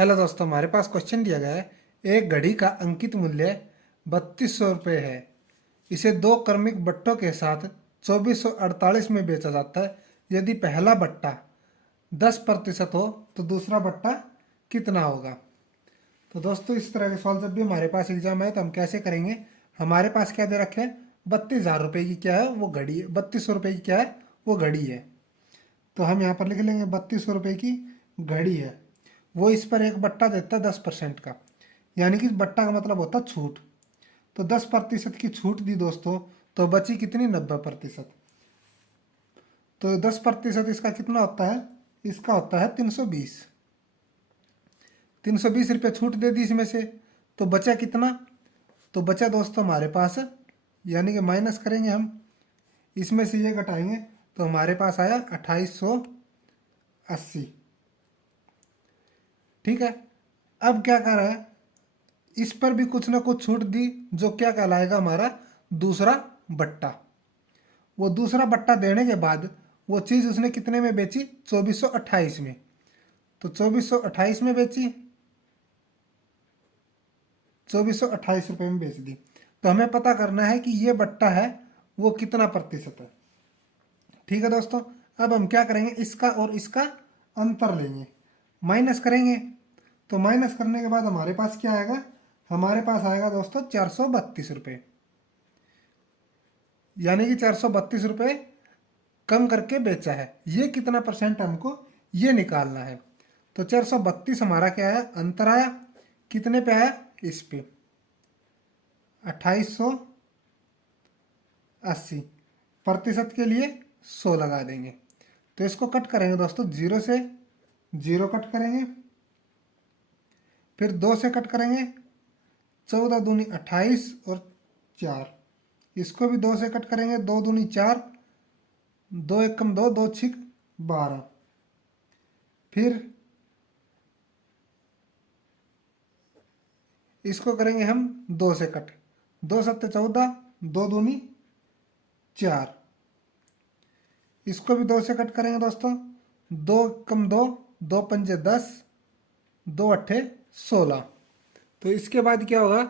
Hello दोस्तों, हमारे पास question दिया गया है। एक घड़ी का अंकित मूल्य 3200 रुपये है। इसे दो क्रमिक बट्टों के साथ 2448 में बेचा जाता है। यदि पहला बट्टा 10% हो तो दूसरा बट्टा कितना होगा। तो दोस्तों, इस तरह के सवाल जब भी हमारे पास एग्जाम है तो हम कैसे करेंगे। हमारे पास क्या दे रखे हैं, 32,000 रुपये की क्या है वो घड़ी है, 3200 रुपये की क्या है वो घड़ी है। तो हम यहाँ पर लिख लेंगे 3200 रुपये की घड़ी है। वो इस पर एक बट्टा देता है 10% का, यानी कि बट्टा का मतलब होता है छूट। तो 10% की छूट दी दोस्तों, तो बची कितनी, 90%। तो 10% इसका कितना होता है, इसका होता है 320। 320 रुपये छूट दे दी इसमें से, तो बचा कितना, तो बचा दोस्तों हमारे पास, यानी कि माइनस करेंगे हम, इसमें से ये घटाएंगे तो हमारे पास आया 2880। ठीक है। अब क्या कर रहा है, इस पर भी कुछ ना कुछ छूट दी, जो क्या कहलाएगा हमारा दूसरा बट्टा। वो दूसरा बट्टा देने के बाद वो चीज़ उसने कितने में बेची, 2428 में। तो 2428 में बेची, 2428 रुपये में बेच दी। तो हमें पता करना है कि ये बट्टा है वो कितना प्रतिशत है। ठीक है दोस्तों, अब हम क्या करेंगे, इसका और इसका अंतर लेंगे, माइनस करेंगे। तो माइनस करने के बाद हमारे पास क्या आएगा, हमारे पास आएगा दोस्तों 432 रुपये। यानी कि 432 रुपये कम करके बेचा है। ये कितना परसेंट हमको ये निकालना है। तो 432 हमारा क्या है, अंतर आया, कितने पे आया, इस पे 2880। प्रतिशत के लिए 100 लगा देंगे। तो इसको कट करेंगे दोस्तों, 0 से 0 कट करेंगे, फिर 2 से कट करेंगे, 14 दूनी 28 और 4। इसको भी 2 से कट करेंगे, 2 दूनी 4, 2 एकम 2, 2 छिक 12। फिर इसको करेंगे हम 2 से कट, 2 सत्ते 14, 2 दूनी 4। इसको भी 2 से कट करेंगे दोस्तों, 2 कम 2, 2 पंजे 10, 2 अट्ठे 16। तो इसके बाद क्या होगा,